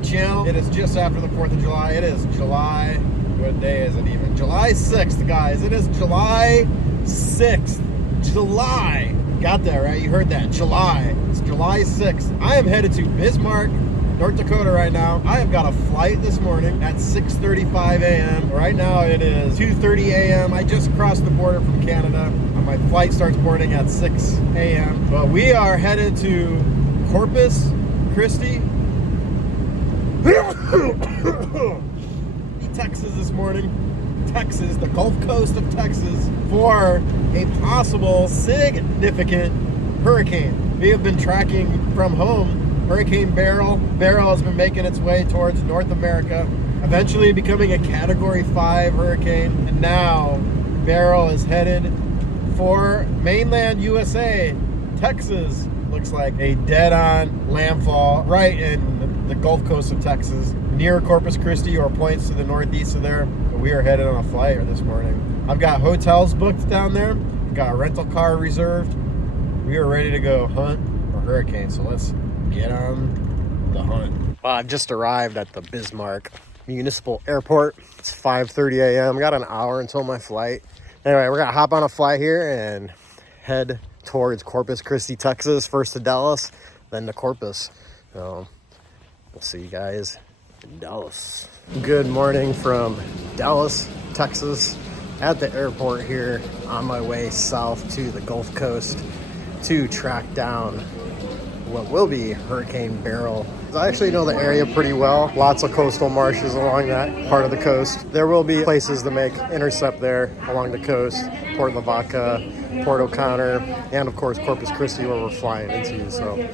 the channel. It is just after the 4th of July. It is July, what day is it even? July 6th, guys. It is July 6th. July. Got that right? You heard that. July. It's July 6th. I am headed to Bismarck, North Dakota right now. I have got a flight this morning at 6:35 a.m. Right now it is 2:30 a.m. I just crossed the border from Canada. My flight starts boarding at 6 a.m. But we are headed to Corpus Christi, Texas this morning. Texas, the Gulf Coast of Texas, for a possible significant hurricane. We have been tracking from home Hurricane Beryl. Beryl has been making its way towards North America, eventually becoming a Category 5 hurricane. And now Beryl is headed for mainland USA. Texas looks like a dead-on landfall right in the Gulf Coast of Texas, near Corpus Christi or points to the northeast of there. We are headed on a flight this morning. I've got hotels booked down there. I've got a rental car reserved. We are ready to go hunt a hurricane, so let's get on the hunt. Well, I've just arrived at the Bismarck Municipal Airport. It's 5:30 a.m. Got an hour until my flight. Anyway, we're gonna hop on a flight here and head towards Corpus Christi, Texas. First to Dallas, then to Corpus. So we'll see you guys in Dallas. Good morning from Dallas, Texas, at the airport here, on my way south to the Gulf Coast to track down what will be Hurricane Beryl. I actually know the area pretty well. Lots of coastal marshes along that part of the coast. There will be places to make intercept there along the coast. Port Lavaca, Port O'Connor, and of course Corpus Christi, where we're flying into. So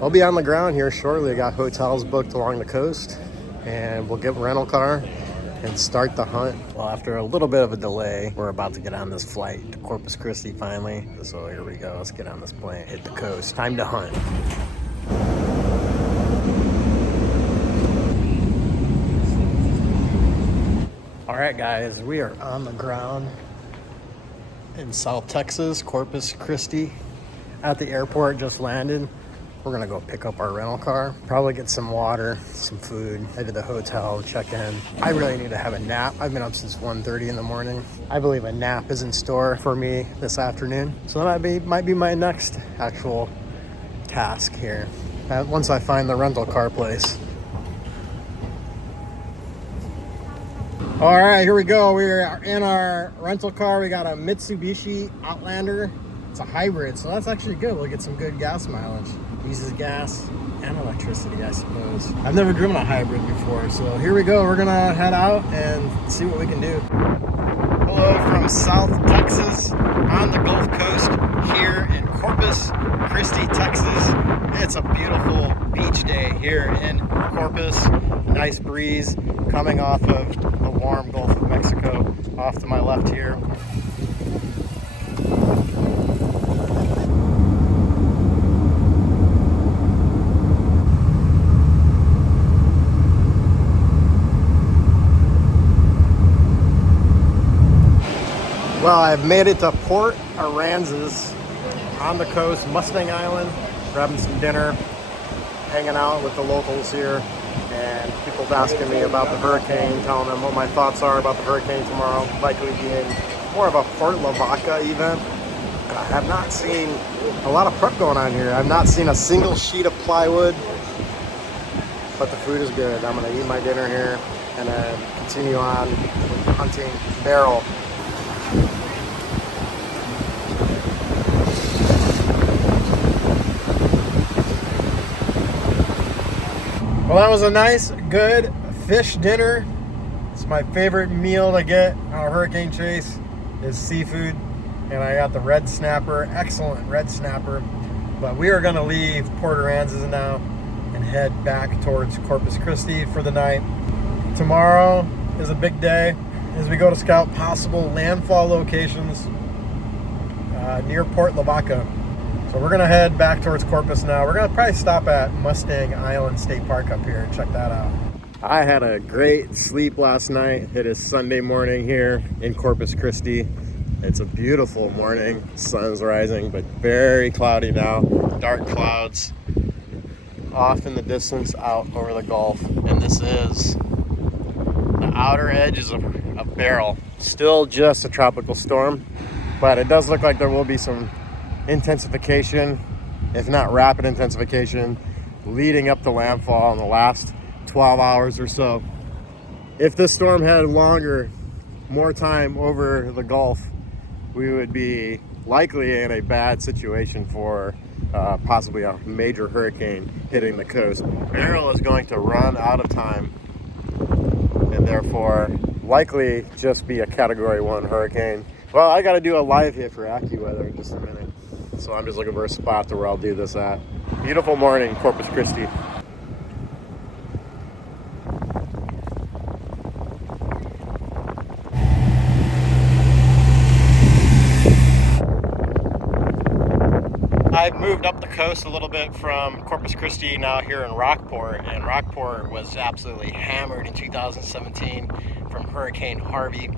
I'll be on the ground here shortly. I got hotels booked along the coast, and we'll get a rental car and start the hunt. Well, after a little bit of a delay, we're about to get on this flight to Corpus Christi finally. So here we go. Let's get on this plane, hit the coast. Time to hunt. All right, guys, we are on the ground in South Texas, Corpus Christi, at the airport. Just landed. We're gonna go pick up our rental car, probably get some water, some food, head to the hotel, check in. I really need to have a nap. I've been up since 1:30 in the morning. I believe a nap is in store for me this afternoon. So that might be my next actual task here, once I find the rental car place. All right, here we go. We are in our rental car. We got a Mitsubishi Outlander. It's a hybrid, so that's actually good. We'll get some good gas mileage. Uses gas and electricity, I suppose. I've never driven a hybrid before, so here we go. We're gonna head out and see what we can do. Hello from South Texas on the Gulf Coast here in Corpus Christi, Texas. It's a beautiful beach day here in Corpus. Nice breeze coming off of the warm Gulf of Mexico off to my left here. Well, I've made it to Port Aransas on the coast, Mustang Island, grabbing some dinner, hanging out with the locals here, and people asking me about the hurricane, telling them what my thoughts are about the hurricane tomorrow, likely being more of a Port Lavaca event. I have not seen a lot of prep going on here. I've not seen a single sheet of plywood, but the food is good. I'm gonna eat my dinner here and then continue on hunting Beryl. Well, that was a nice, good fish dinner. It's my favorite meal to get on a hurricane chase is seafood. And I got the red snapper, excellent red snapper. But we are gonna leave Port Aransas now and head back towards Corpus Christi for the night. Tomorrow is a big day as we go to scout possible landfall locations near Port Lavaca. So we're gonna head back towards Corpus now. We're gonna probably stop at Mustang Island State Park up here and check that out. I had a great sleep last night. It is Sunday morning here in Corpus Christi. It's a beautiful morning. Sun's rising, but very cloudy now. Dark clouds. off in the distance out over the Gulf. And this is the outer edges of Beryl. Still just a tropical storm, but it does look like there will be some intensification, if not rapid intensification, leading up to landfall in the last 12 hours or so. If this storm had more time over the Gulf, we would be likely in a bad situation for possibly a major hurricane hitting the coast. Beryl is going to run out of time and therefore likely just be a Category 1 hurricane. Well, I got to do a live hit for AccuWeather in just a minute, so I'm just looking for a spot to where I'll do this at. Beautiful morning, Corpus Christi. I've moved up the coast a little bit from Corpus Christi, now here in Rockport, and Rockport was absolutely hammered in 2017 from Hurricane Harvey.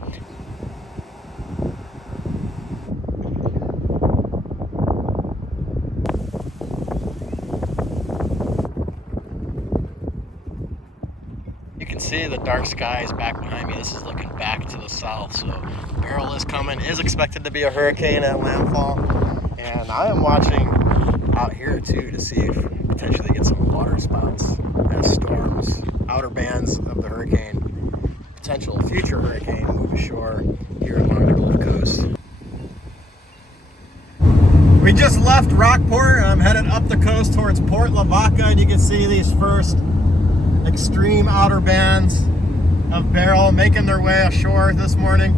You can see the dark skies back behind me. This is looking back to the south, so Beryl is coming, is expected to be a hurricane at landfall. And I am watching out here too to see if potentially get some water spots as storms, outer bands of the hurricane, potential future hurricane move ashore here along the Gulf Coast. We just left Rockport. I'm headed up the coast towards Port Lavaca, and you can see these first extreme outer bands of Beryl making their way ashore this morning.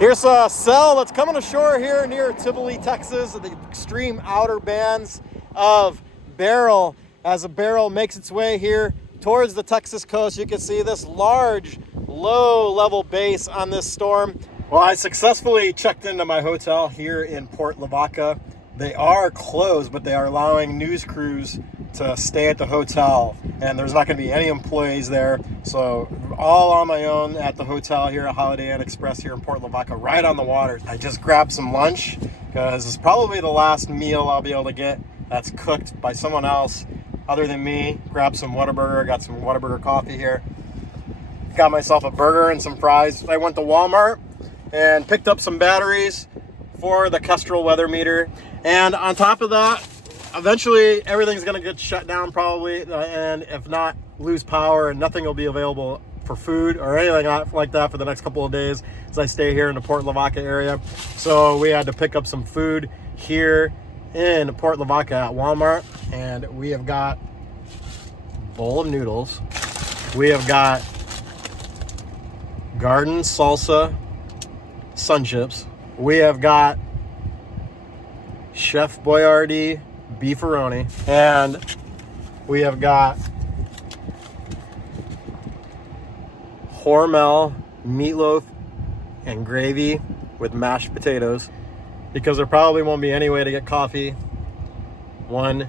Here's a cell that's coming ashore here near Tivoli, Texas, the extreme outer bands of Beryl. As the Beryl makes its way here towards the Texas coast, you can see this large, low-level base on this storm. Well, I successfully checked into my hotel here in Port Lavaca. They are closed, but they are allowing news crews to stay at the hotel, and there's not going to be any employees there. So all on my own at the hotel here at Holiday Inn Express here in Port Lavaca, right on the water. I just grabbed some lunch because it's probably the last meal I'll be able to get that's cooked by someone else other than me. Grabbed some Whataburger, got some Whataburger coffee here. Got myself a burger and some fries. I went to Walmart and picked up some batteries for the Kestrel weather meter. And on top of that, eventually everything's gonna get shut down probably, and if not, lose power, and nothing will be available for food or anything like that for the next couple of days as I stay here in the Port Lavaca area. So we had to pick up some food here in Port Lavaca at Walmart, and we have got a bowl of noodles. We have got garden salsa sun chips. We have got Chef Boyardee beefaroni, and we have got Hormel meatloaf and gravy with mashed potatoes, because there probably won't be any way to get coffee. One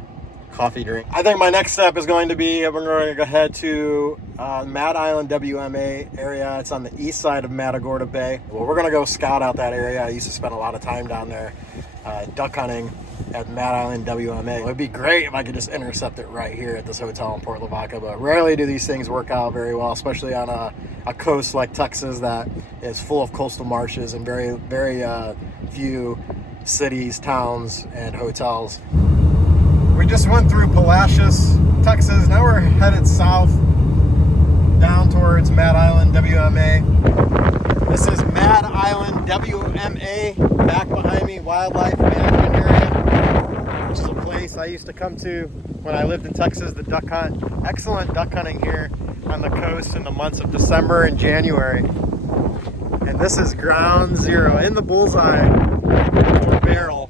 coffee drink. I think my next step is going to be, we're going to go head to Mad Island WMA area. It's on the east side of Matagorda Bay. Well, we're going to go scout out that area. I used to spend a lot of time down there duck hunting at Mad Island WMA. It would be great if I could just intercept it right here at this hotel in Port Lavaca, but rarely do these things work out very well, especially on a coast like Texas that is full of coastal marshes and very, very few cities, towns, and hotels. We just went through Palacios, Texas. Now we're headed south down towards Mad Island WMA. This is Mad Island WMA. Back behind me, wildlife management area, which is a place I used to come to when I lived in Texas, the duck hunt. Excellent duck hunting here on the coast in the months of December and January. And this is ground zero, in the bullseye for Beryl.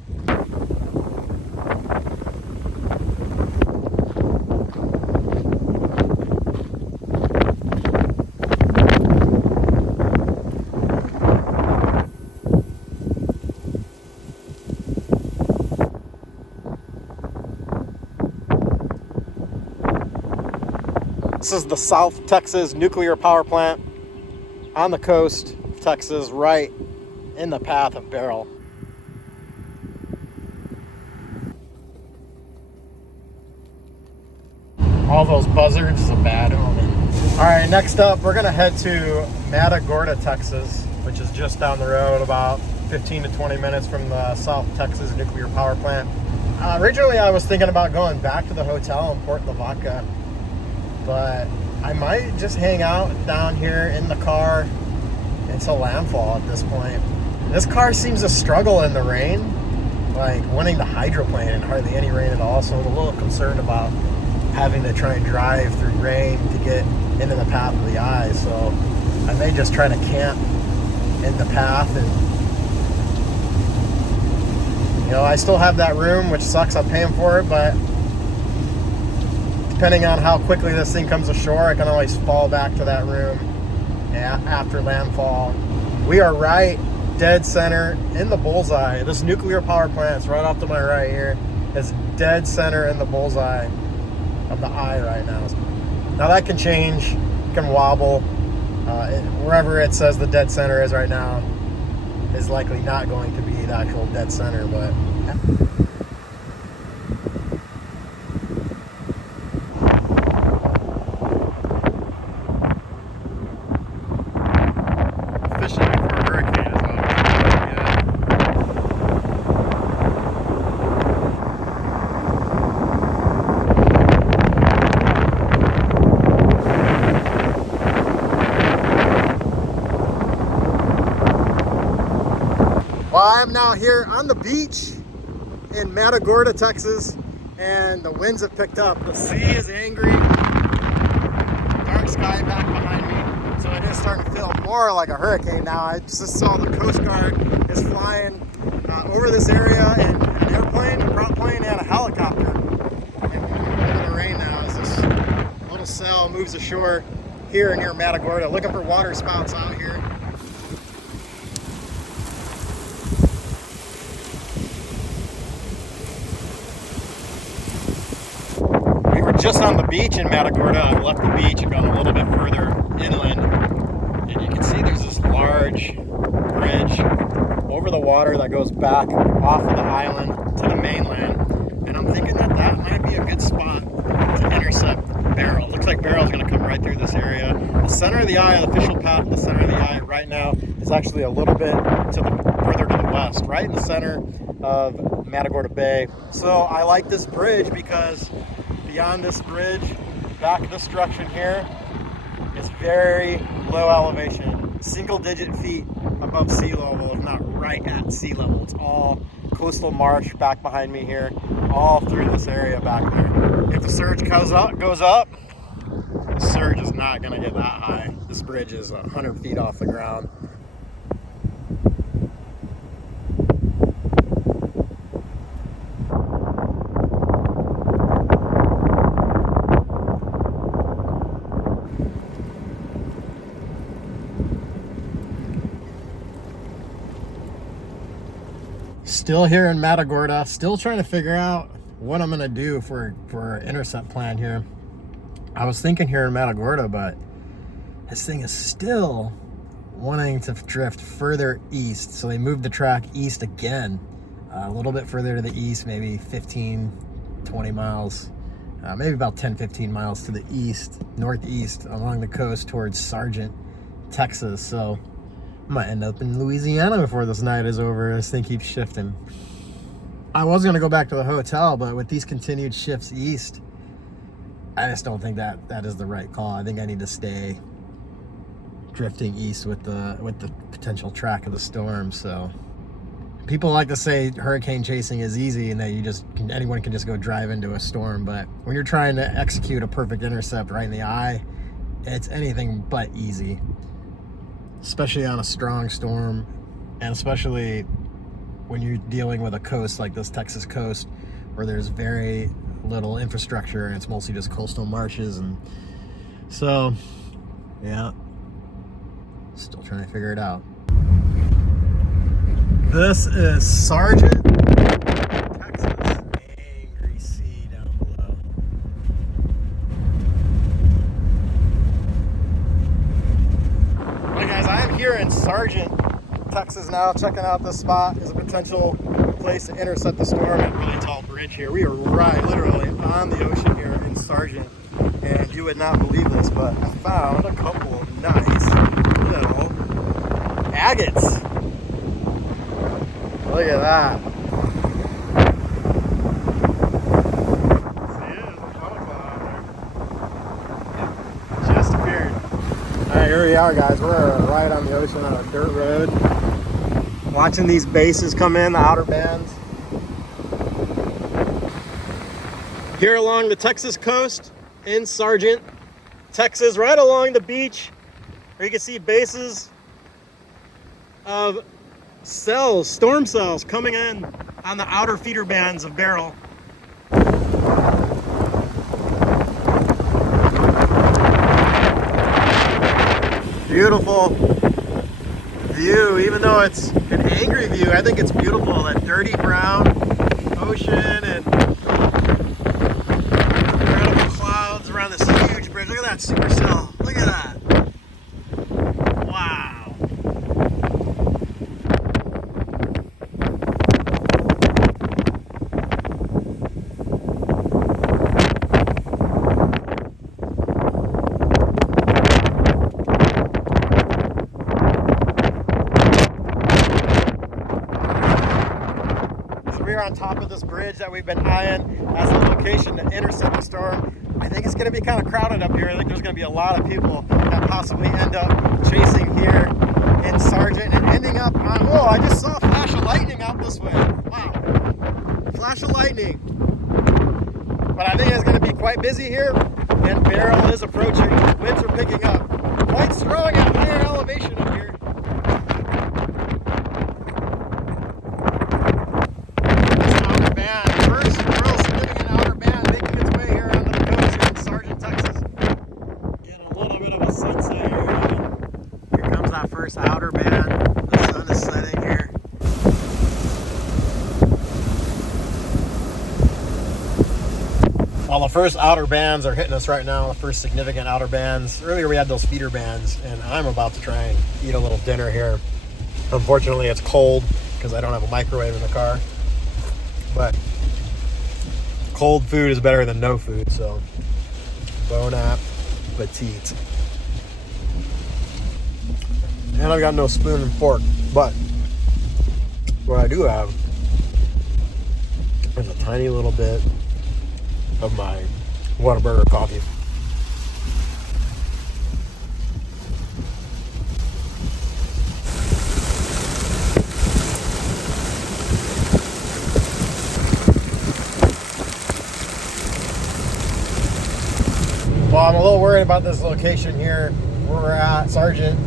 This is the South Texas nuclear power plant on the coast of Texas, right in the path of Beryl. All those buzzards is a bad omen. All right, next up, we're gonna head to Matagorda, Texas, which is just down the road, about 15 to 20 minutes from the South Texas nuclear power plant. Originally, I was thinking about going back to the hotel in Port Lavaca, but I might just hang out down here in the car until landfall at this point. This car seems to struggle in the rain, like wanting to hydroplane and hardly any rain at all, so I'm a little concerned about having to try and drive through rain to get into the path of the eye. So I may just try to camp in the path, and you know, I still have that room, which sucks, I'm paying for it, but depending on how quickly this thing comes ashore, I can always fall back to that room after landfall. We are right dead center in the bullseye. This nuclear power plant is right off to my right here. It's dead center in the bullseye of the eye right now. Now that can change, can wobble. Wherever it says the dead center is right now is likely not going to be the actual dead center, but fishing for a hurricane is always pretty good. Well, I am now here on the beach in Matagorda, Texas, and the winds have picked up. The sea is angry, dark sky back behind me, so it is starting to feel more like a hurricane now. I just saw the Coast Guard is flying over this area in an airplane, a prop plane, and a helicopter. And the rain now as this little cell moves ashore here near Matagorda, looking for water spouts out here. Just on the beach in Matagorda. I've left the beach and gone a little bit further inland, and you can see there's this large bridge over the water that goes back off of the island to the mainland, and I'm thinking that that might be a good spot to intercept Beryl. Looks like Beryl's going to come right through this area. The center of the eye, the official path of the center of the eye right now is actually a little bit further to the west, right in the center of Matagorda Bay. So I like this bridge because beyond this bridge, back of this direction here, is very low elevation, single-digit feet above sea level, if not right at sea level. It's all coastal marsh back behind me here, all through this area back there. If the surge goes up, the surge is not going to get that high. This bridge is 100 feet off the ground. Still here in Matagorda, still trying to figure out what I'm gonna do for intercept plan here. I was thinking here in Matagorda, but this thing is still wanting to drift further east. So they moved the track east again, a little bit further to the east, maybe 15, 20 miles, maybe about 10, 15 miles to the east, northeast along the coast towards Sargent, Texas. So I might end up in Louisiana before this night is over. This thing keeps shifting. I was going to go back to the hotel, but with these continued shifts east, I just don't think that is the right call. I think I need to stay drifting east with the potential track of the storm. So people like to say hurricane chasing is easy and that anyone can just go drive into a storm. But when you're trying to execute a perfect intercept right in the eye, it's anything but easy, especially on a strong storm, and especially when you're dealing with a coast like this Texas coast where there's very little infrastructure and it's mostly just coastal marshes. And so yeah, still trying to figure it out. This is Sargent, Texas. Angry sea down below. Hi guys, I am here in Sargent, Texas now, checking out this spot as a potential place to intercept the storm. A really tall bridge here. We are right, literally, on the ocean here in Sargent. And you would not believe this, but I found a couple of nice little agates. Look at that. See, there's a butterfly out there. Just appeared. Alright, here we are, guys. We're right on the ocean on a dirt road. Watching these bases come in, the outer bands. Here along the Texas coast in Sargent, Texas, right along the beach, where you can see bases of cells, storm cells coming in on the outer feeder bands of Beryl. Beautiful view, even though it's an angry view, I think it's beautiful. That dirty brown ocean and incredible clouds around this huge bridge. Look at that supercell. Look at that. Wow. We're on top of this bridge that we've been eyeing as a location to intercept the storm. I think it's going to be kind of crowded up here. I think there's going to be a lot of people that possibly end up chasing here in Sargent and ending up on, oh, I just saw a flash of lightning out this way. Wow. Flash of lightning. But I think it's going to be quite busy here, and Beryl is approaching. Winds are picking up. Quite strong at higher elevation up here. Outer band, the sun is setting here. Well, the first outer bands are hitting us right now, the first significant outer bands. Earlier we had those feeder bands, and I'm about to try and eat a little dinner here. Unfortunately, it's cold because I don't have a microwave in the car. But cold food is better than no food, so bon appetit. And I've got no spoon and fork, but what I do have is a tiny little bit of my Whataburger coffee. Well, I'm a little worried about this location here where we're at, Sargent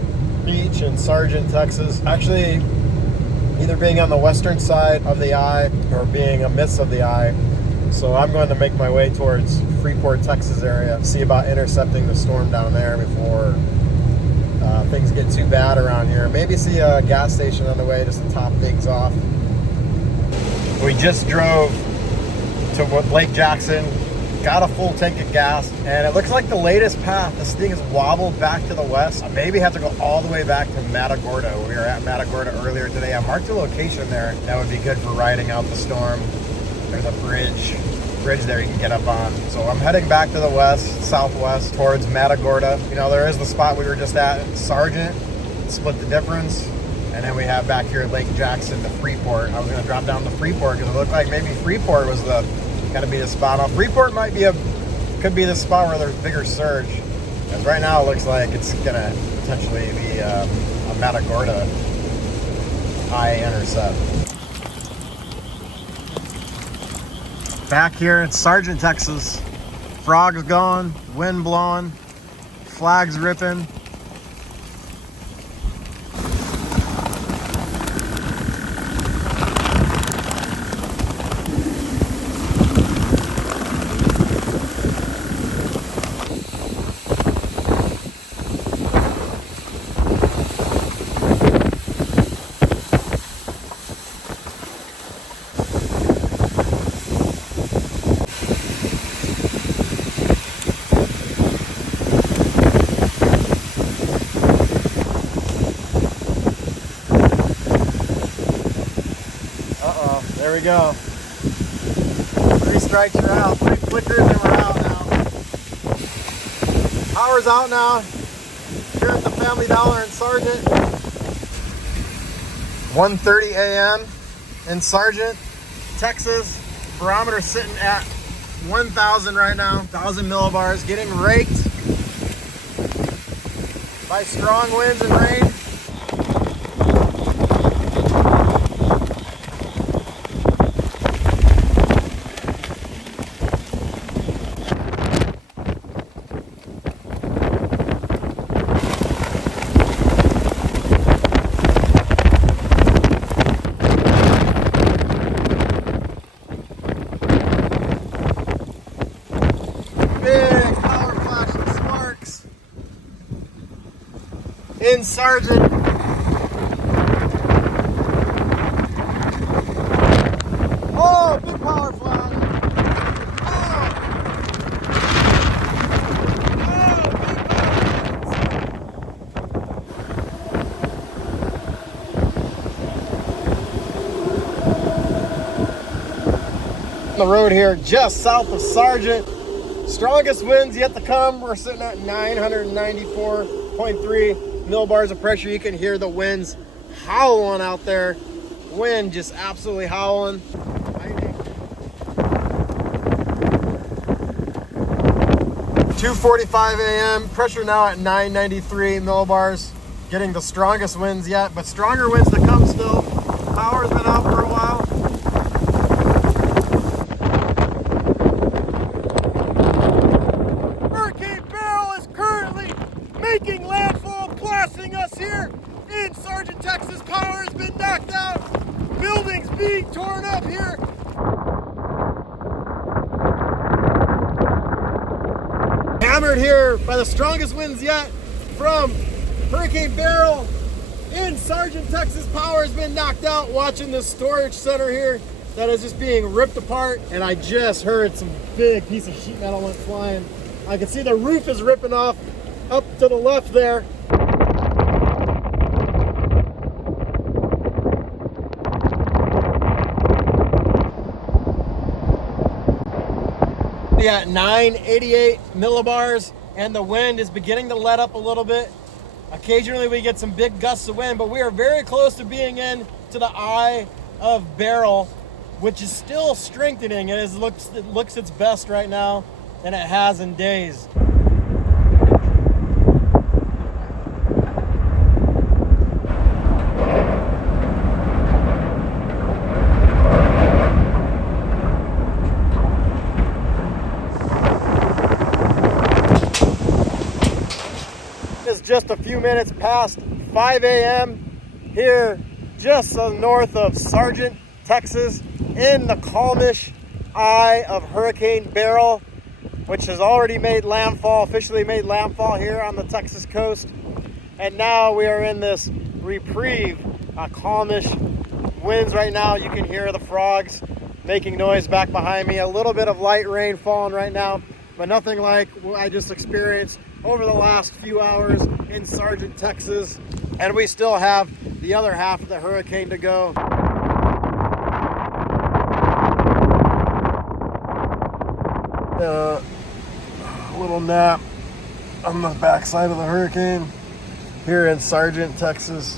Beach in Sargent, Texas. Actually, either being on the western side of the eye or being amidst of the eye. So I'm going to make my way towards Freeport, Texas area, see about intercepting the storm down there before things get too bad around here. Maybe see a gas station on the way just to top things off. We just drove to Lake Jackson, got a full tank of gas, and it looks like the latest path, this thing is wobbled back to the west. I maybe have to go all the way back to Matagorda. We were at Matagorda earlier today. I marked a location there that would be good for riding out the storm. There's a bridge there you can get up on. So I'm heading back to the west, southwest, towards Matagorda. You know, there is the spot we were just at, Sargent, split the difference. And then we have back here Lake Jackson to Freeport. I was gonna drop down to Freeport because it looked like maybe Freeport was gotta be the spot. Now, Freeport could be the spot where there's bigger surge. Because right now it looks like it's gonna potentially be a Matagorda high intercept. Back here in Sargent, Texas, frogs going, wind blowing, flags ripping. There we go. 3 strikes, you're out. 3 flickers and we're out now. Power's out now. Here at the Family Dollar in Sargent. 1:30 a.m. in Sargent, Texas. Barometer sitting at 1,000 right now. 1,000 millibars, getting raked by strong winds and rain. In Sargent. Oh, big power flash. The road here just south of Sargent. Strongest winds yet to come. We're sitting at 994.3 millibars of pressure. You can hear the winds howling out there. Wind just absolutely howling. 2:45 a.m. Pressure now at 993 millibars. Getting the strongest winds yet, but stronger winds to come still. Power's been out for a while. Hurricane Beryl is currently making landfall, blasting us here in Sargent, Texas. Power has been knocked out. Buildings being torn up here. Hammered here by the strongest winds yet from Hurricane Beryl in Sargent, Texas. Power has been knocked out. Watching this storage center here that is just being ripped apart, and I just heard some big piece of sheet metal went flying. I can see the roof is ripping off up to the left there. At 988 millibars, and the wind is beginning to let up a little bit. Occasionally we get some big gusts of wind, but we are very close to being in to the eye of Beryl, which is still strengthening. It looks its best right now than it has in days. It's just a few minutes past 5 a.m. here just north of Sargent, Texas, in the calmish eye of Hurricane Beryl, which has already made landfall, officially made landfall here on the Texas coast. And now we are in this reprieve, calmish winds right now. You can hear the frogs making noise back behind me. A little bit of light rain falling right now, but nothing like what I just experienced over the last few hours in Sargent, Texas. And we still have the other half of the hurricane to go. A little nap on the backside of the hurricane here in Sargent, Texas.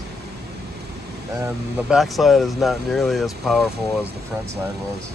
And the backside is not nearly as powerful as the front side was.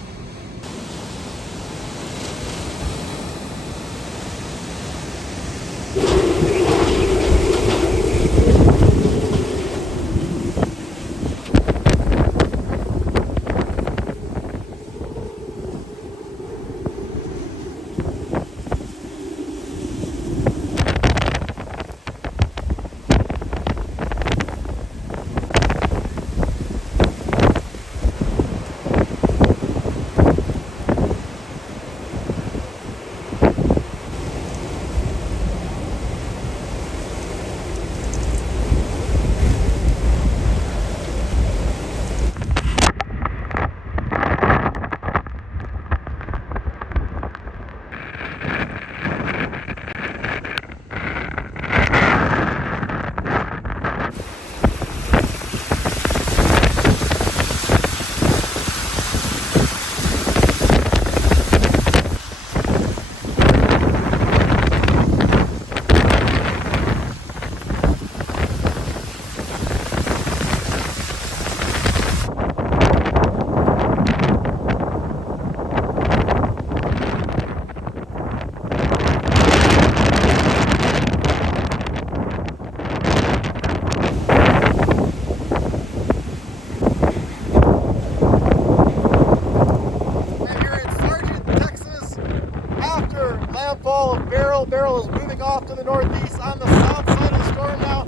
landfall of Beryl. Beryl is moving off to the northeast on the south side of the storm now.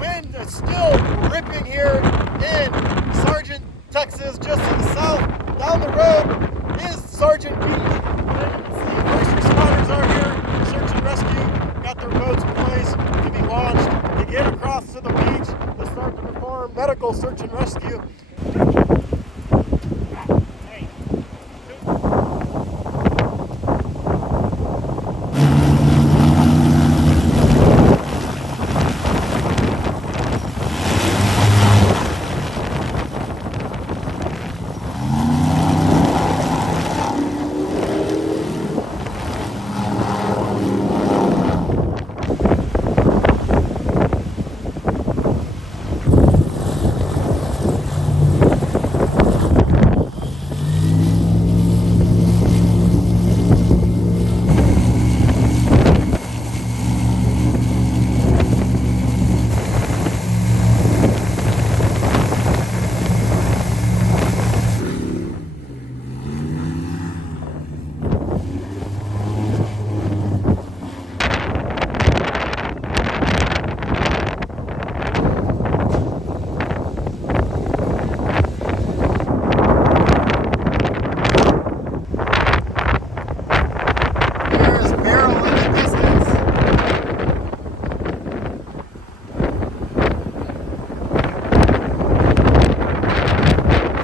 Wind is still ripping here in Sargent, Texas, just to the south. Down the road is Sargent Beach. First responders are here. Search and rescue got their boats poised to be launched to get across to the beach to start to perform medical search and rescue.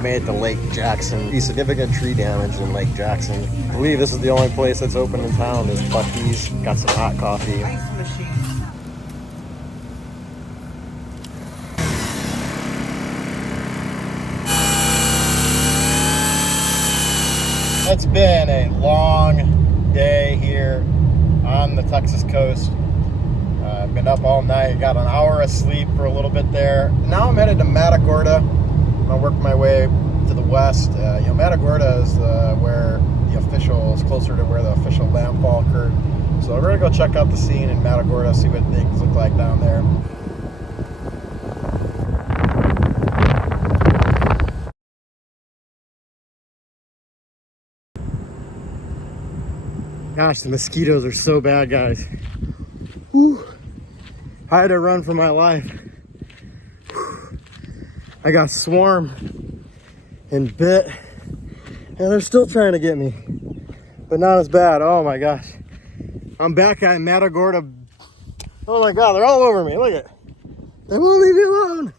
Made to Lake Jackson. Significant tree damage in Lake Jackson. I believe this is the only place that's open in town is Buc-ee's. Got some hot coffee. Ice machine. It's been a long day here on the Texas coast. I've been up all night, got an hour of sleep for a little bit there. Now I'm headed to Matagorda. I'm gonna work my way to the west. Matagorda is where the official is closer to where the official landfall occurred. So we're gonna go check out the scene in Matagorda, see what things look like down there. Gosh, the mosquitoes are so bad, guys. Whew. I had to run for my life. Whew. I got swarmed and bit, and they're still trying to get me, but not as bad. Oh my gosh. I'm back at Matagorda. Oh my God, they're all over me. Look at it. They won't leave me alone.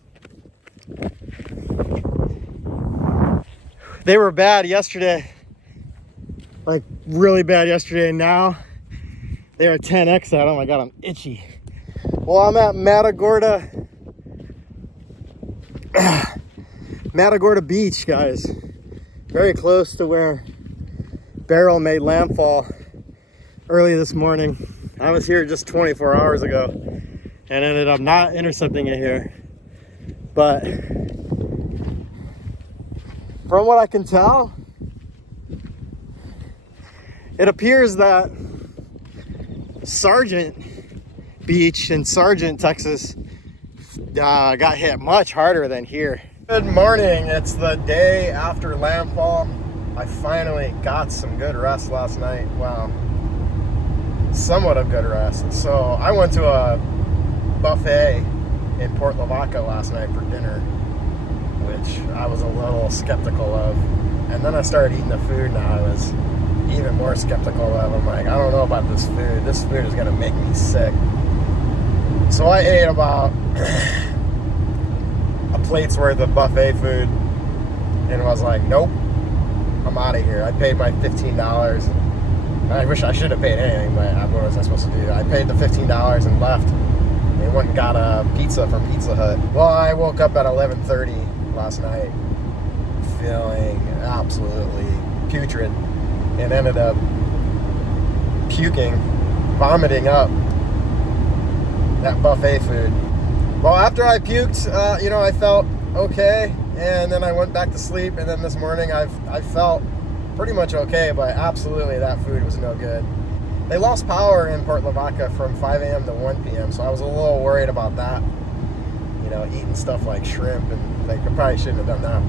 They were bad yesterday. Like really bad yesterday, and now they are 10x out. Oh my God, I'm itchy. Well, I'm at Matagorda Beach, guys. Very close to where Beryl made landfall early this morning. I was here just 24 hours ago and ended up not intercepting it here. But from what I can tell, it appears that Sargent Beach in Sargent, Texas got hit much harder than here. Good morning. It's the day after landfall. I finally got some good rest last night. Wow. Somewhat of good rest. So I went to a buffet in Port Lavaca last night for dinner, which I was a little skeptical of. And then I started eating the food, and I was even more skeptical of. I'm like, I don't know about this food. This food is gonna make me sick. So I ate about a plate's worth of buffet food and was like, nope, I'm out of here. I paid my $15. I wish I should have paid anything, but what was I supposed to do? I paid the $15 and left. And went and got a pizza from Pizza Hut. Well, I woke up at 11:30 last night feeling absolutely putrid and ended up vomiting up that buffet food. Well, after I puked, I felt okay, and then I went back to sleep, and then this morning I felt pretty much okay, but absolutely that food was no good. They lost power in Port Lavaca from 5 a.m. to 1 p.m., so I was a little worried about that. Eating stuff like shrimp, and I probably shouldn't have done that,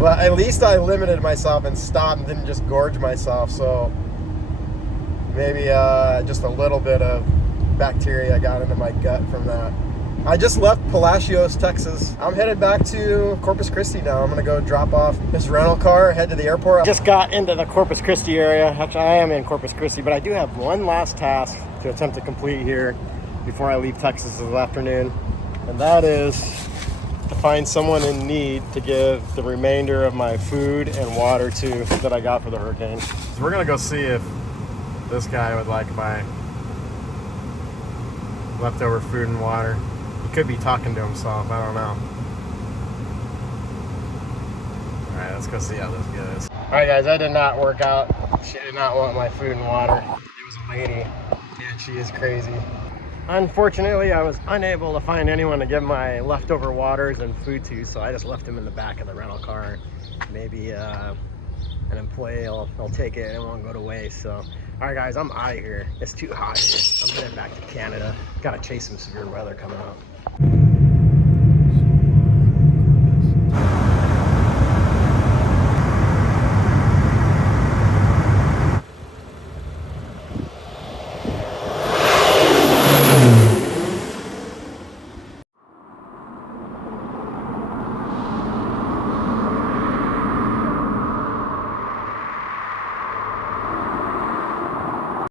but at least I limited myself and stopped and didn't just gorge myself. So Maybe just a little bit of bacteria got into my gut from that. I just left Palacios, Texas. I'm headed back to Corpus Christi now. I'm gonna go drop off this rental car, head to the airport. Just got into the Corpus Christi area. Actually, I am in Corpus Christi, but I do have one last task to attempt to complete here before I leave Texas this afternoon. And that is to find someone in need to give the remainder of my food and water to that I got for the hurricane. So we're gonna go see if this guy would like my leftover food and water. He could be talking to himself, I don't know. Alright, let's go see how this goes. Alright guys, that did not work out. She did not want my food and water. It was a lady, and she is crazy. Unfortunately, I was unable to find anyone to give my leftover waters and food to, so I just left them in the back of the rental car. Maybe an employee will take it and it won't go to waste. So, alright guys, I'm out of here. It's too hot here. I'm heading back to Canada. Gotta chase some severe weather coming up.